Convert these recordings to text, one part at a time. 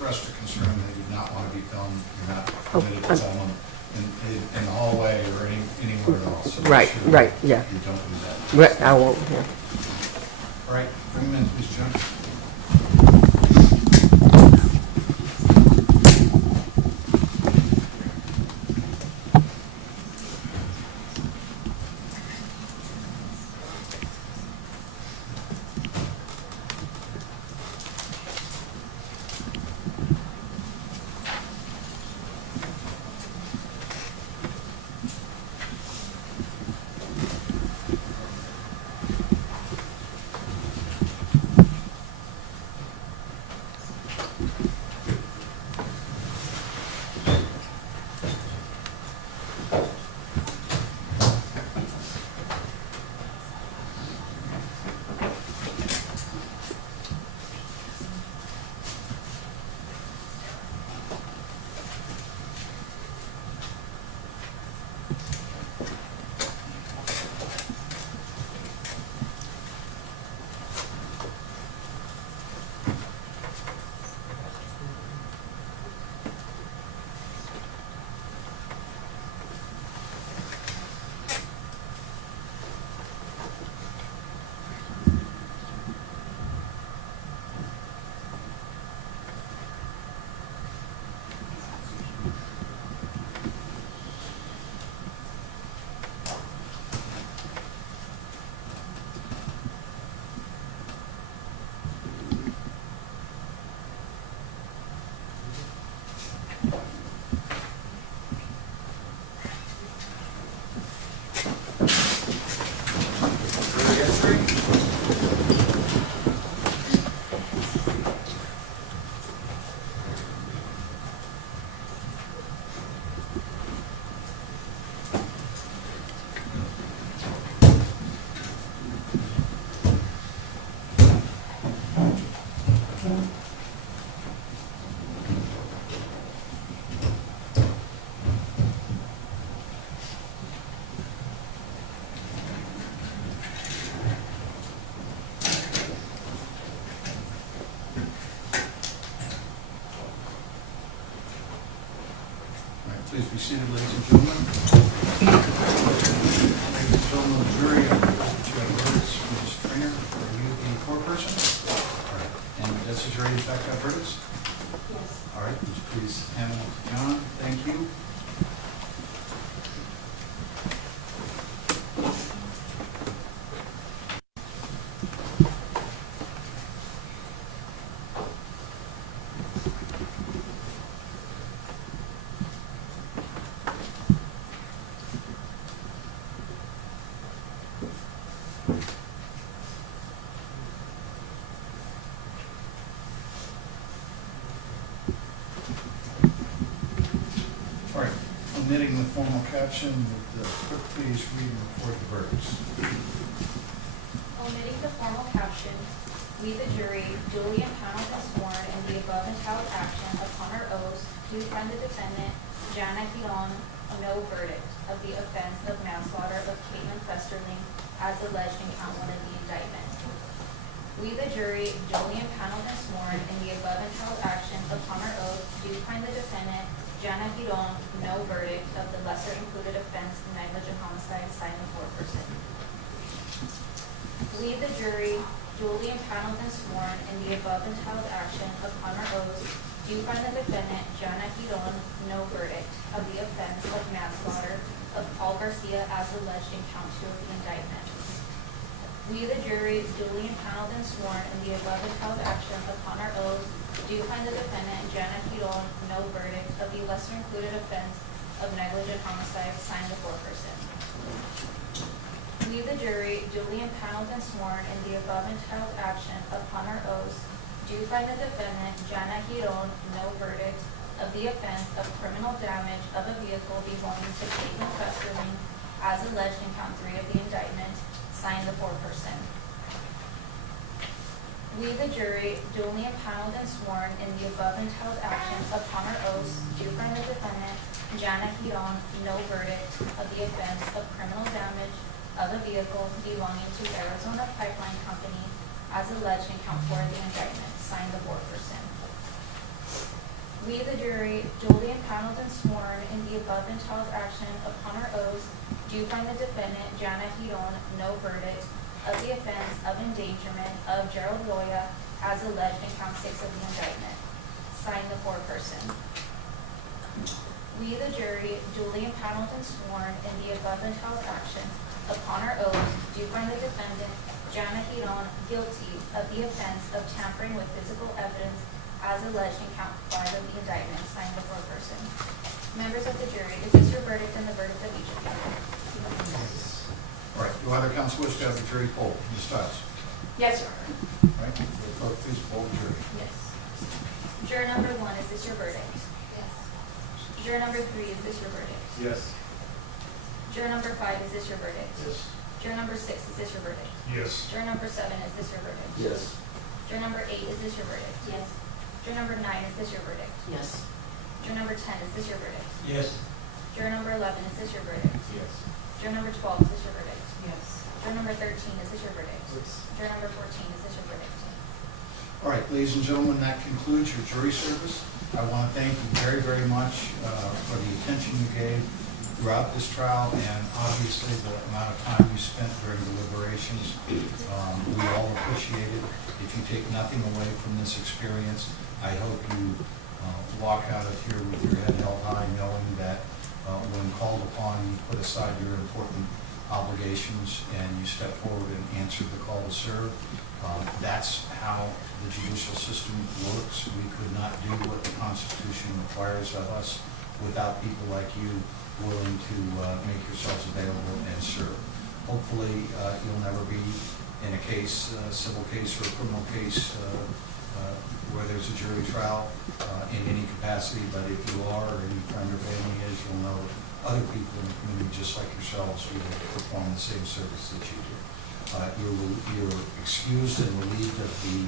expressed a concern they did not want to be filmed. You're not permitted to film them in the hallway or anywhere else. So Right, make sure right, yeah. You don't do that. Right, I won't, yeah. All right, bring them in, please, John. Please be seated, ladies and gentlemen. Ladies and gentlemen of the jury, I propose that you have verdicts from Ms. Trainer. Are you the court person? All right. And does the jury in fact have verdicts? Yes. All right. Would you please hand them to John? Thank you. All right, omitting the formal caption, would the clerk please read and record the verdicts? Omitting the formal caption, we the jury, duly impaneled and sworn in the above entitled action upon our oaths, do find the defendant, Jana Giron, no verdict of the offense of manslaughter of Caitlin Festerling as alleged in count 1 of the indictment. We the jury, duly impaneled and sworn in the above entitled action upon our oath, do find the defendant, Jana Giron, no verdict of the lesser included offense negligent homicide signed the foreperson. We the jury, duly impaneled and sworn in the above entitled action upon our oaths, do find the defendant, Jana Giron, no verdict of the offense of manslaughter of Paul Garcia as alleged in count 2 of the indictment. We the jury, duly impaneled and sworn in the above entitled action upon our oaths, do find the defendant, Jana Giron, no verdict of the lesser included offense of negligent homicide signed the foreperson. We the jury, duly impaneled and sworn in the above entitled action upon our oaths, do find the defendant, Jana Giron, no verdict of the offense of criminal damage of a vehicle belonging to Caitlin Festerling as alleged in count 3 of the indictment, signed the foreperson. We the jury, duly impaneled and sworn in the above entitled action upon our oaths, do find the defendant, Jana Giron, no verdict of the offense of criminal damage of a vehicle belonging to Arizona Pipeline Company as alleged in count 4 of the indictment, signed the foreperson. We, the jury, duly impaneled and sworn in the above entitled action upon our oaths, do find the defendant, Jana Giron, no verdict of the offense of endangerment of Gerald Loya as alleged in count 6 of the indictment. Signed, the foreperson. We, the jury, duly impaneled and sworn in the above entitled action upon our oaths, do find the defendant, Jana Giron, guilty of the offense of tampering with physical evidence as alleged in count 5 of the indictment. Signed, the foreperson. Members of the jury, is this your verdict and the verdict of each of you? All right, do either counsel wish to have the jury polled? Ms. Stiles? Yes, Your Honor. All right, will the clerk please poll the jury? Yes. Juror number 1, is this your verdict? Yes. Juror number 3, is this your verdict? Yes. Juror number 5, is this your verdict? Yes. Juror number 6, is this your verdict? Yes. Juror number 7, is this your verdict? Yes. Juror number 8, is this your verdict? Yes. Juror number 9, is this your verdict? Yes. Juror number 10, is this your verdict? Yes. Juror number 11, is this your verdict? Yes. Juror number 12, is this your verdict? Yes. Juror number 13, is this your verdict? Yes. Juror number 14, is this your verdict? All right, ladies and gentlemen, that concludes your jury service. I want to thank you very, very much for the attention you gave throughout this trial and obviously the amount of time you spent during deliberations. We all appreciate it. If you take nothing away from this experience, I hope you walk out of here with your head held high, knowing that when called upon, you put aside your important obligations and you step forward and answer the call to serve. That's how the judicial system works. We could not do what the Constitution requires of us without people like you willing to make yourselves available and serve. Hopefully, you'll never be in a case, civil case or a criminal case where there's a jury trial in any capacity, but if you are, or any friend or family is, you'll know other people in the community just like yourselves will perform the same service that you do. You're excused and relieved of the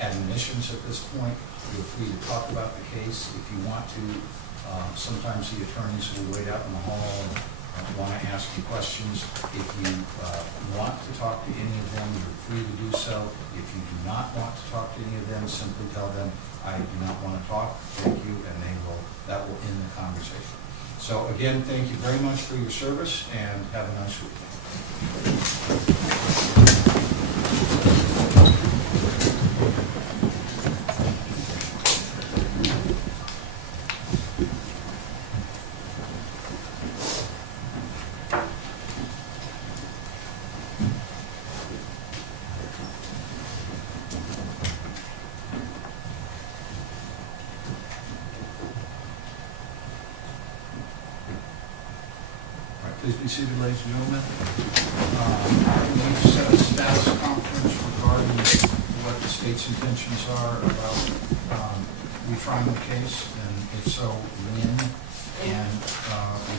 admonitions at this point. You're free to talk about the case if you want to. Sometimes the attorneys will wait out in the hall and want to ask you questions. If you want to talk to any of them, you're free to do so. If you do not want to talk to any of them, simply tell them, I do not want to talk, thank you, and that will end the conversation. So again, thank you very much for your service and have a nice weekend. Please be seated, ladies and gentlemen. We've set a status conference regarding what the state's intentions are about retrying the case, and if so, when, and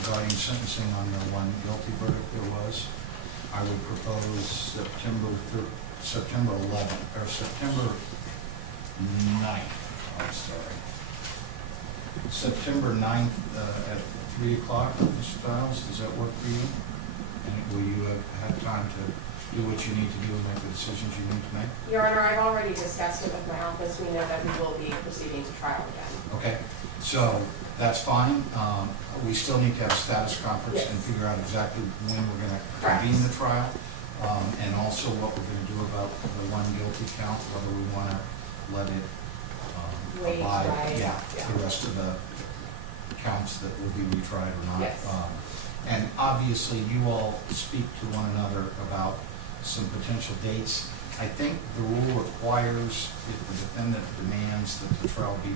regarding sentencing on the one guilty verdict there was. I would propose September 11th, or September 9th, I'm sorry. September 9th at 3 o'clock, Mr. Stiles, does that work for you? And will you have time to do what you need to do and make the decisions you need to make? Your Honor, I've already discussed it with my office. We know that we will be proceeding to trial again. Okay, so that's fine. We still need to have a status conference Yes. and figure out exactly when we're going to Correct. convene the trial, and also what we're going to do about the one guilty count, whether we want to let it Wait, abide, right, yeah, yeah. the rest of the counts that will be retried or not. Yes. And obviously, you all speak to one another about some potential dates. I think the rule requires, if the defendant demands that the trial be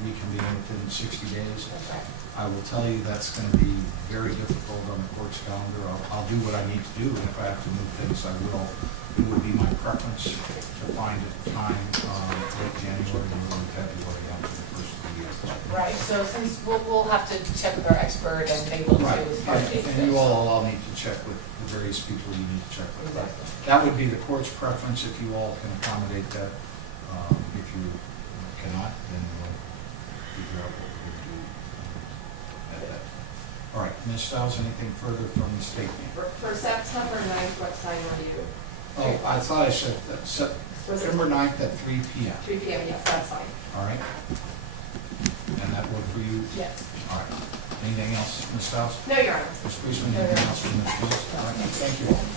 reconvened within 60 days. Okay. I will tell you that's going to be very difficult on the court's calendar. I'll do what I need to do, and if I have to move things, I will. It would be my preference to find a time late January or early February after the first of the year. Right, so since we'll have to check with our expert and they will Right, too as far as dates and you go. all need to check with the various people you need to check with. But Exactly. that would be the court's preference. If you all can accommodate that. If you cannot, then we'll figure out what we're going to do at that. All right, Ms. Stiles, anything further from the statement? For September 9th, what time are you? Oh, I thought I said that September 9th at 3 p.m. 3 p.m., yes, that's fine. All right? And that work for you? Yes. All right. Anything else, Ms. Stiles? No, Your Honor. Ms. Priestman, anything else from Ms. Lewis? All right, thank you all.